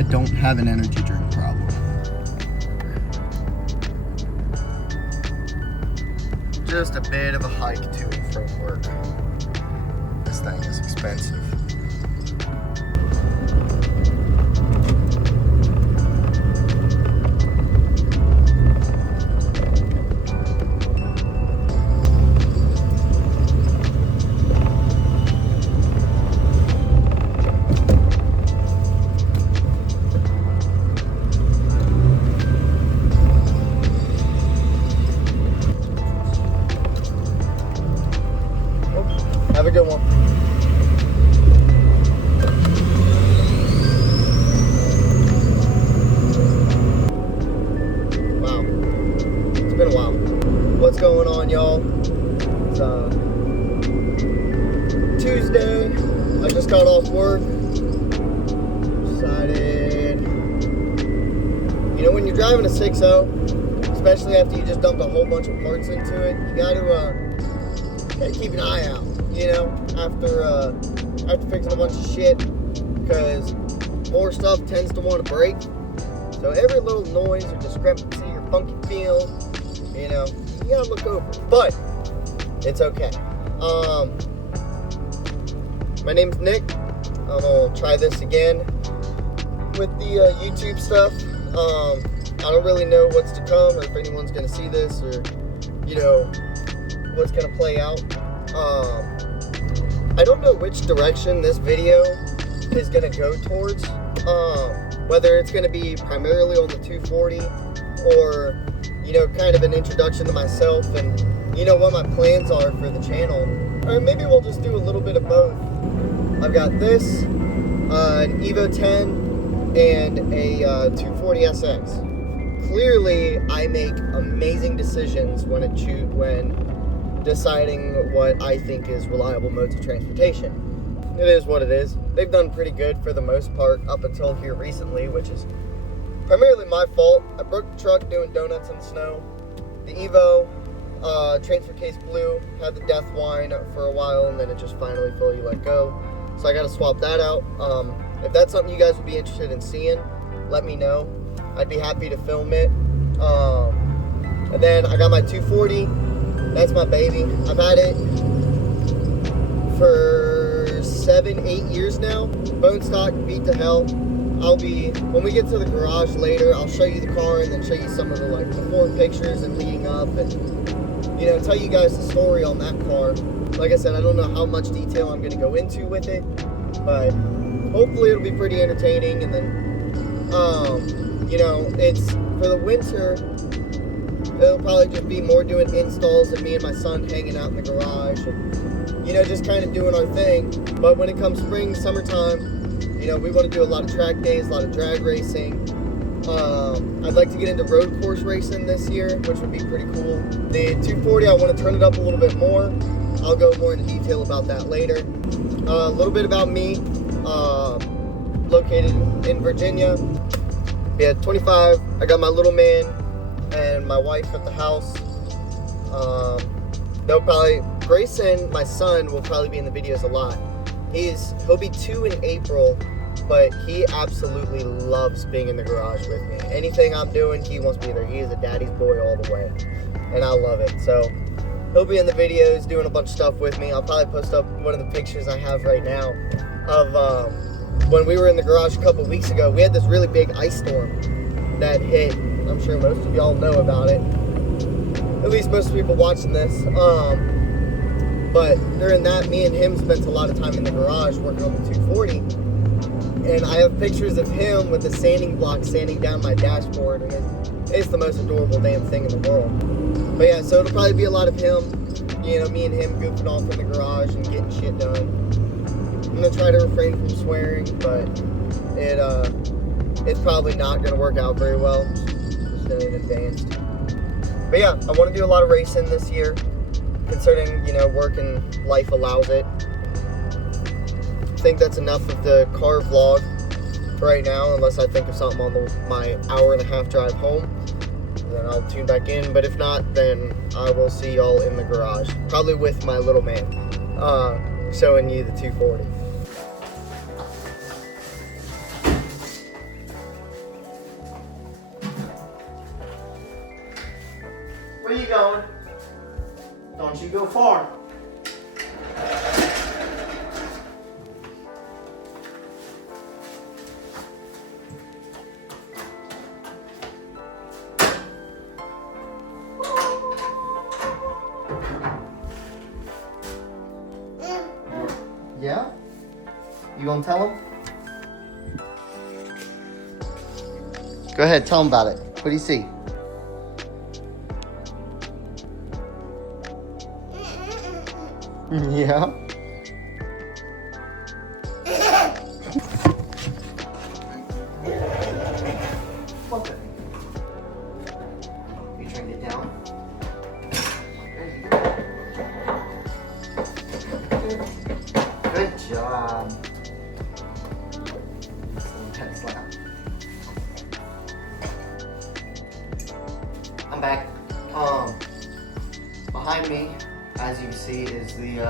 I don't have an energy drink problem. Just a bit of a hike to and from work. This thing is expensive. Have a good one. Wow. It's been a while. What's going on, y'all? It's Tuesday. I just got off work. Decided, you know, when you're driving a 6.0, especially after you just dumped a whole bunch of parts into it, you gotta keep an eye out. You know, after fixing a bunch of shit, because more stuff tends to want to break. So every little noise or discrepancy or funky feel, you know, you gotta look over. But it's okay. My name's Nick. I'm gonna try this again with the YouTube stuff. I don't really know what's to come, or if anyone's gonna see this, or you know, what's gonna play out. I don't know which direction this video is going to go towards, whether it's going to be primarily on the 240 or, you know, kind of an introduction to myself and, you know, what my plans are for the channel. Or maybe we'll just do a little bit of both. I've got this, an Evo 10 and a 240 SX. Clearly, I make amazing decisions when deciding what I think is reliable modes of transportation. It is what it is. They've done pretty good for the most part up until here recently, which is primarily my fault. I broke the truck doing donuts in the snow. The Evo transfer case blew, had the death whine for a while, and then it just finally fully let go. So I got to swap that out. If that's something you guys would be interested in seeing, let me know. I'd be happy to film it. And then I got my 240. That's my baby. I've had it for 7-8 years now. Bone stock, beat to hell. When we get to the garage later, I'll show you the car and then show you some of the like before pictures and leading up and, you know, tell you guys the story on that car. Like I said, I don't know how much detail I'm going to go into with it, but hopefully it'll be pretty entertaining. And then, you know, it's for the winter. It'll probably just be more doing installs and me and my son hanging out in the garage and, you know, just kind of doing our thing. But when it comes spring, summertime, you know, we want to do a lot of track days, a lot of drag racing. I'd like to get into road course racing this year, which would be pretty cool. The 240, I want to turn it up a little bit more. I'll go more into detail about that later. A little bit about me. Located in Virginia. Yeah, 25. I got my little man and my wife at the house. Grayson, my son, will probably be in the videos a lot. He'll be 2 in April, but he absolutely loves being in the garage with me. Anything I'm doing, he wants to be there. He is a daddy's boy all the way, and I love it. So he'll be in the videos doing a bunch of stuff with me. I'll probably post up one of the pictures I have right now of when we were in the garage a couple weeks ago. We had this really big ice storm that hit. I'm sure most of y'all know about it. At least most people watching this. But during that, me and him spent a lot of time in the garage working on the 240. And I have pictures of him with the sanding block sanding down my dashboard. And it's the most adorable damn thing in the world. But yeah, so it'll probably be a lot of him, you know, me and him goofing off in the garage and getting shit done. I'm going to try to refrain from swearing, but it's probably not going to work out very well. In advance. But yeah, I want to do a lot of racing this year, considering, you know, work and life allows it. I think that's enough of the car vlog for right now, unless I think of something on my hour-and-a-half drive home. Then I'll tune back in, but if not, then I will see y'all in the garage, probably with my little man, showing you the 240. Where you going? Don't you go far. Yeah? You gonna tell him? Go ahead, tell him about it. What do you see? Yeah? What the? You trying to get down? There you go. Good job. I'm back. Behind me, as you see, is the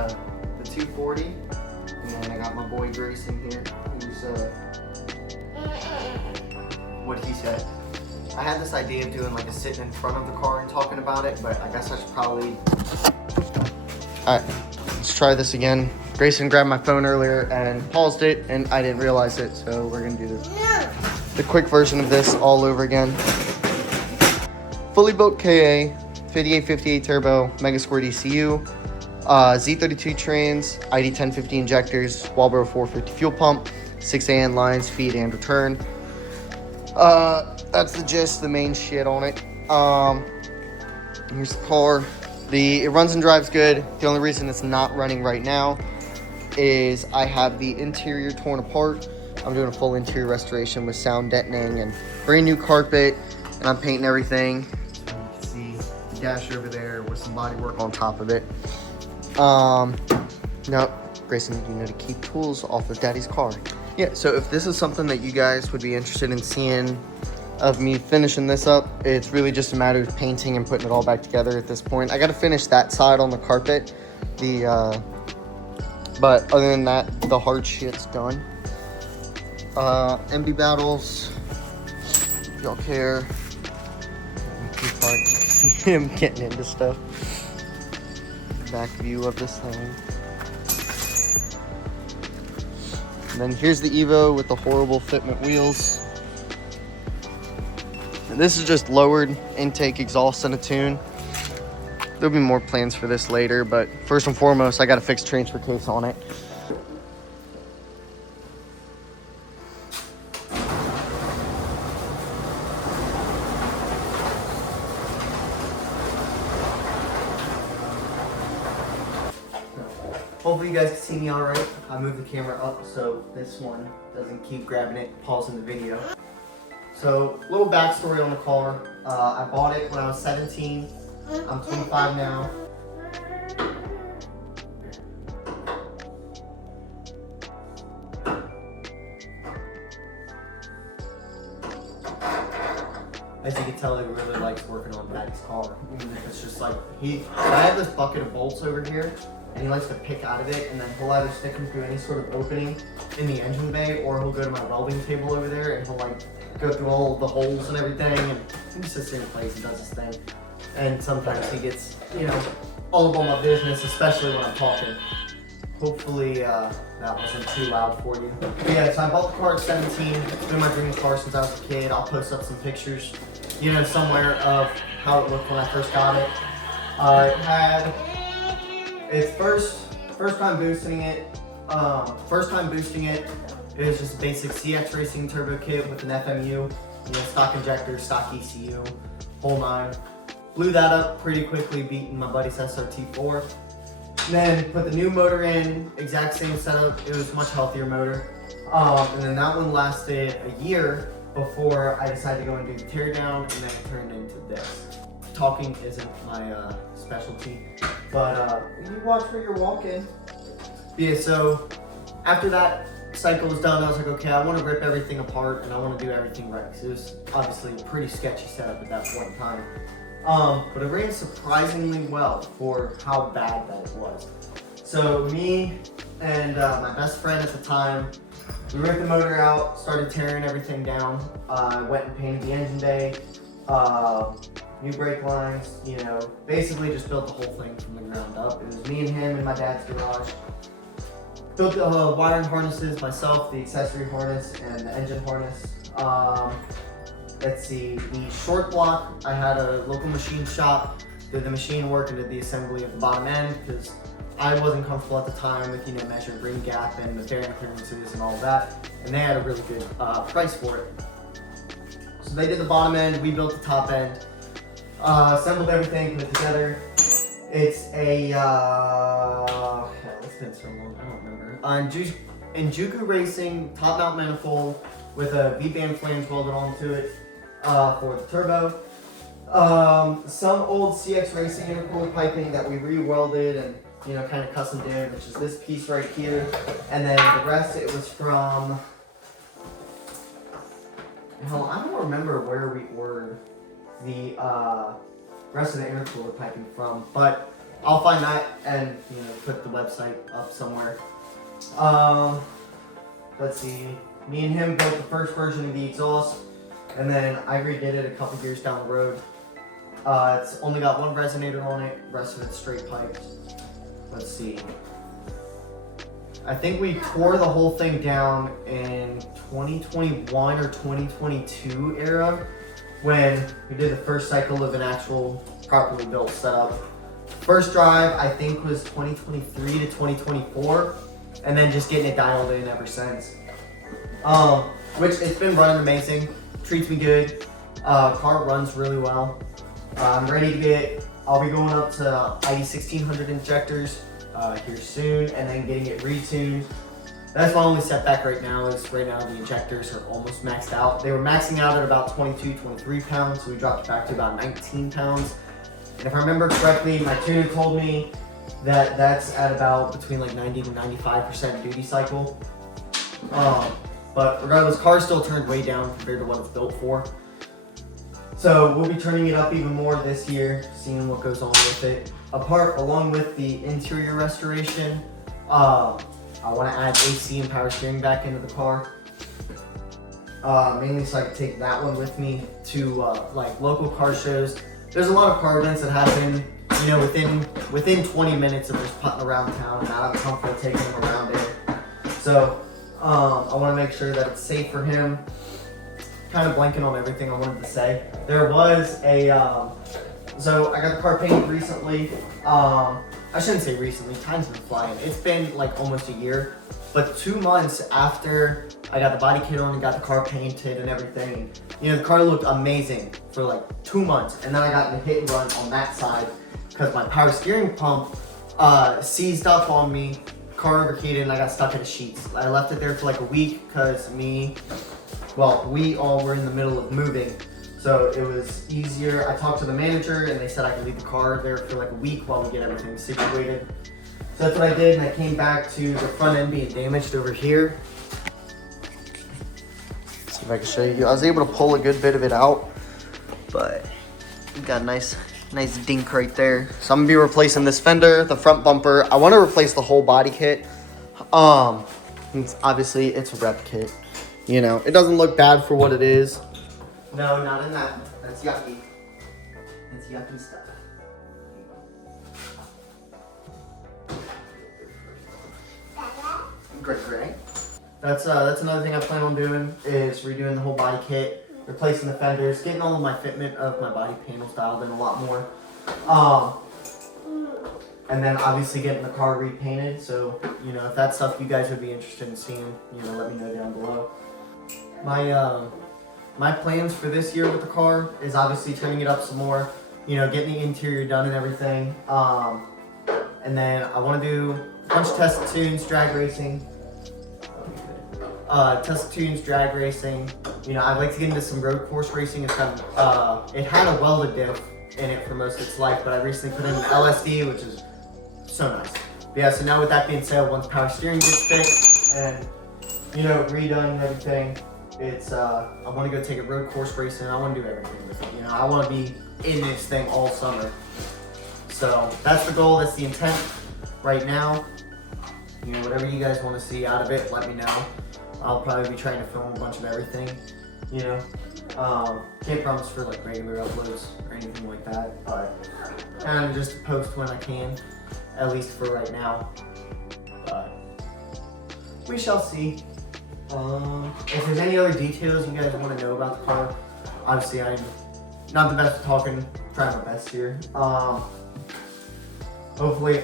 240, and then I got my boy Grayson here, who's what he said. I had this idea of doing like a sitting in front of the car and talking about it, but I guess I should probably. All right, let's try this again. Grayson grabbed my phone earlier and paused it, and I didn't realize it, so we're gonna do the quick version of this all over again. Fully built KA, 5858 turbo, Mega Squirt ECU, Z32 trains, ID 1050 injectors, Walbro 450 fuel pump, 6AN lines, feed and return. That's the gist, the main shit on it. Here's the car. It runs and drives good. The only reason it's not running right now is I have the interior torn apart. I'm doing a full interior restoration with sound deadening and brand new carpet, and I'm painting everything. You can see the dash over there with some body work on top of it. No, Grayson, you know to keep tools off of Daddy's car. Yeah, so if this is something that you guys would be interested in seeing of me finishing this up, it's really just a matter of painting and putting it all back together at this point. I got to finish that side on the carpet. But other than that, the hard shit's done. MD battles, if y'all care. See him getting into stuff. Back view of this thing. And then here's the Evo with the horrible fitment wheels. And this is just lowered intake exhaust and a tune. There'll be more plans for this later, but first and foremost, I got to fix transfer case on it. Hopefully you guys can see me all right. I moved the camera up so this one doesn't keep grabbing it, pausing the video. So, little backstory on the car. I bought it when I was 17. I'm 25 now. As you can tell, he really likes working on Daddy's car. Even if it's just like, I have this bucket of bolts over here, and he likes to pick out of it, and then he'll either stick them through any sort of opening in the engine bay, or he'll go to my welding table over there, and he'll like go through all the holes and everything, and he just sits there and plays and does his thing. And sometimes he gets, you know, all about my business, especially when I'm talking. Hopefully that wasn't too loud for you. But yeah, so I bought the car at 17. It's been my dream car since I was a kid. I'll post up some pictures, you know, somewhere of how it looked when I first got it. It had its first time boosting it. It was just a basic CX Racing turbo kit with an FMU, you know, stock injector, stock ECU, whole nine. Blew that up pretty quickly, beating my buddy's SRT4. Then put the new motor in, exact same setup. It was a much healthier motor. And then that one lasted a year before I decided to go and do the teardown, and then it turned into this. Talking isn't my specialty, but you watch where you're walking. Yeah, so after that cycle was done, I was like, okay, I want to rip everything apart and I want to do everything right. Because it was obviously a pretty sketchy setup at that point in time. But it ran surprisingly well for how bad that it was. So me and my best friend at the time, we ripped the motor out, started tearing everything down. Went and painted the engine bay. new brake lines, you know, basically just built the whole thing from the ground up. It was me and him in my dad's garage. Built the wiring harnesses myself, the accessory harness and the engine harness. Let's see, the short block, I had a local machine shop, did the machine work and did the assembly of the bottom end because I wasn't comfortable at the time with, you know, measuring ring gap and the bearing clearances and all of that. And they had a really good price for it. So they did the bottom end, we built the top end, assembled everything, put it together. It's a, hell, it's been so long, I don't remember. Enjuku Racing top mount manifold with a V-band flange welded onto it for the turbo. Some old CX Racing intercooler piping that we re-welded and, you know, kind of custom did, which is this piece right here. And then the rest, it was from, hell, I don't remember where we ordered the rest of the intercooler piping from, but I'll find that and, you know, put the website up somewhere. Let's see, me and him built the first version of the exhaust, and then I redid it a couple years down the road. It's only got one resonator on it, the rest of it's straight piped. Let's see. I think we tore the whole thing down in 2021 or 2022 era when we did the first cycle of an actual properly built setup. First drive, I think, was 2023 to 2024, and then just getting it dialed in ever since. Which it's been running amazing, treats me good, car runs really well. I'm ready to get, I'll be going up to ID 1600 injectors here soon, and then getting it retuned. That's my only setback right now, is right now the injectors are almost maxed out. They were maxing out at about 22, 23 pounds, so we dropped it back to about 19 pounds. And if I remember correctly, my tuner told me that that's at about between like 90 to 95% duty cycle. But regardless, car still turned way down compared to what it's built for. So we'll be turning it up even more this year, seeing what goes on with it. Along with the interior restoration, I want to add AC and power steering back into the car. Mainly so I can take that one with me to like local car shows. There's a lot of car events that happen, you know, within 20 minutes of just putting around town, and I'm comfortable taking him around it. So I want to make sure that it's safe for him. Kind of blanking on everything I wanted to say. There was a, so I got the car painted recently. I shouldn't say recently, time's been flying. It's been like almost a year, but 2 months after I got the body kit on and got the car painted and everything, you know, the car looked amazing for like 2 months. And then I got in a hit and run on that side because my power steering pump seized up on me, car overheated, and I got stuck in the sheets. I left it there for like a week because we all were in the middle of moving. So it was easier. I talked to the manager and they said I could leave the car there for like a week while we get everything situated. So that's what I did, and I came back to the front end being damaged over here. Let's see if I can show you. I was able to pull a good bit of it out, but we got a nice dink right there. So I'm gonna be replacing this fender, the front bumper. I want to replace the whole body kit. Obviously it's a rep kit. You know, it doesn't look bad for what it is. No, not in that. That's yucky. That's yucky stuff. Great. That's another thing I plan on doing, is redoing the whole body kit, replacing the fenders, getting all of my fitment of my body panels dialed in a lot more. And then obviously getting the car repainted. So, you know, if that's stuff you guys would be interested in seeing, you know, let me know down below. My plans for this year with the car is obviously turning it up some more, you know, getting the interior done and everything. And then I want to do a bunch of test tunes, drag racing. Test tunes, drag racing. You know, I'd like to get into some road course racing. It's kind of, it had a welded diff in it for most of its life, but I recently put in an LSD, which is so nice. But yeah, so now with that being said, once power steering gets fixed and, you know, redone and everything, it's, I want to go take a road course racing. I want to do everything with it. You know, I want to be in this thing all summer. So that's the goal. That's the intent right now. You know, whatever you guys want to see out of it, let me know. I'll probably be trying to film a bunch of everything. you know. Can't promise for like regular uploads or anything like that, but kind of just post when I can, at least for right now. But we shall see. If there's any other details you guys want to know about the car, obviously I'm not the best at talking, trying my best here. Hopefully,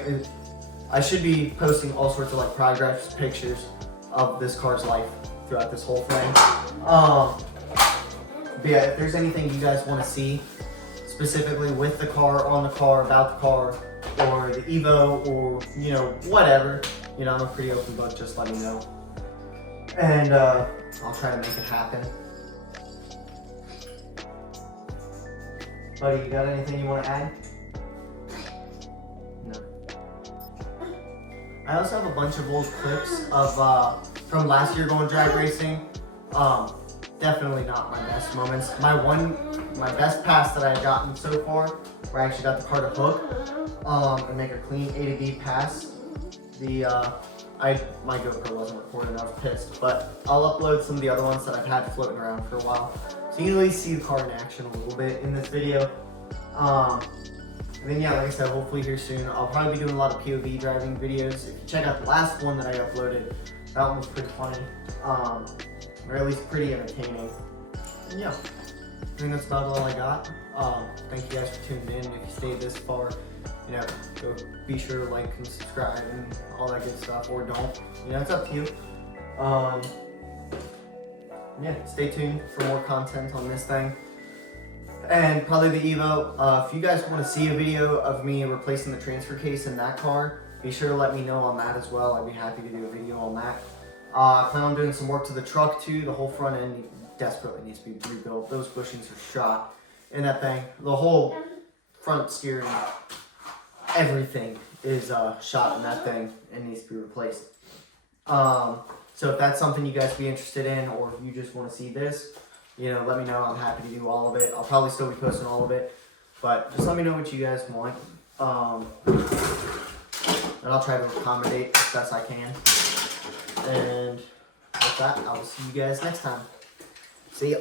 I should be posting all sorts of like progress pictures of this car's life throughout this whole thing. But yeah, if there's anything you guys want to see specifically with the car, on the car, about the car, or the Evo, or you know, whatever, you know, I'm a pretty open book, just let me know. And I'll try to make it happen. Buddy, you got anything you want to add? No. I also have a bunch of old clips of from last year going drag racing. Definitely not my best moments. My best pass that I've gotten so far, where I actually got the car to hook and make a clean A to B pass. My GoPro wasn't recording, I was pissed, but I'll upload some of the other ones that I've had floating around for a while, so you can at least see the car in action a little bit in this video. And then yeah, like I said, hopefully here soon. I'll probably be doing a lot of POV driving videos. If you check out the last one that I uploaded, that one was pretty funny, or at least pretty entertaining. And yeah, I think that's about all I got. Thank you guys for tuning in. If you stayed this far, you know, go be sure to like and subscribe and all that good stuff, or don't. You know, it's up to you. Yeah, stay tuned for more content on this thing. And probably the Evo. If you guys want to see a video of me replacing the transfer case in that car, be sure to let me know on that as well. I'd be happy to do a video on that. I plan on doing some work to the truck too. The whole front end desperately needs to be rebuilt. Those bushings are shot in that thing. The whole front steering, everything is shot in that thing and needs to be replaced. So if that's something you guys be interested in, or if you just want to see this, you know, let me know. I'm happy to do all of it. I'll probably still be posting all of it, but just let me know what you guys want. And I'll try to accommodate as best I can. And with that, I will see you guys next time. See ya.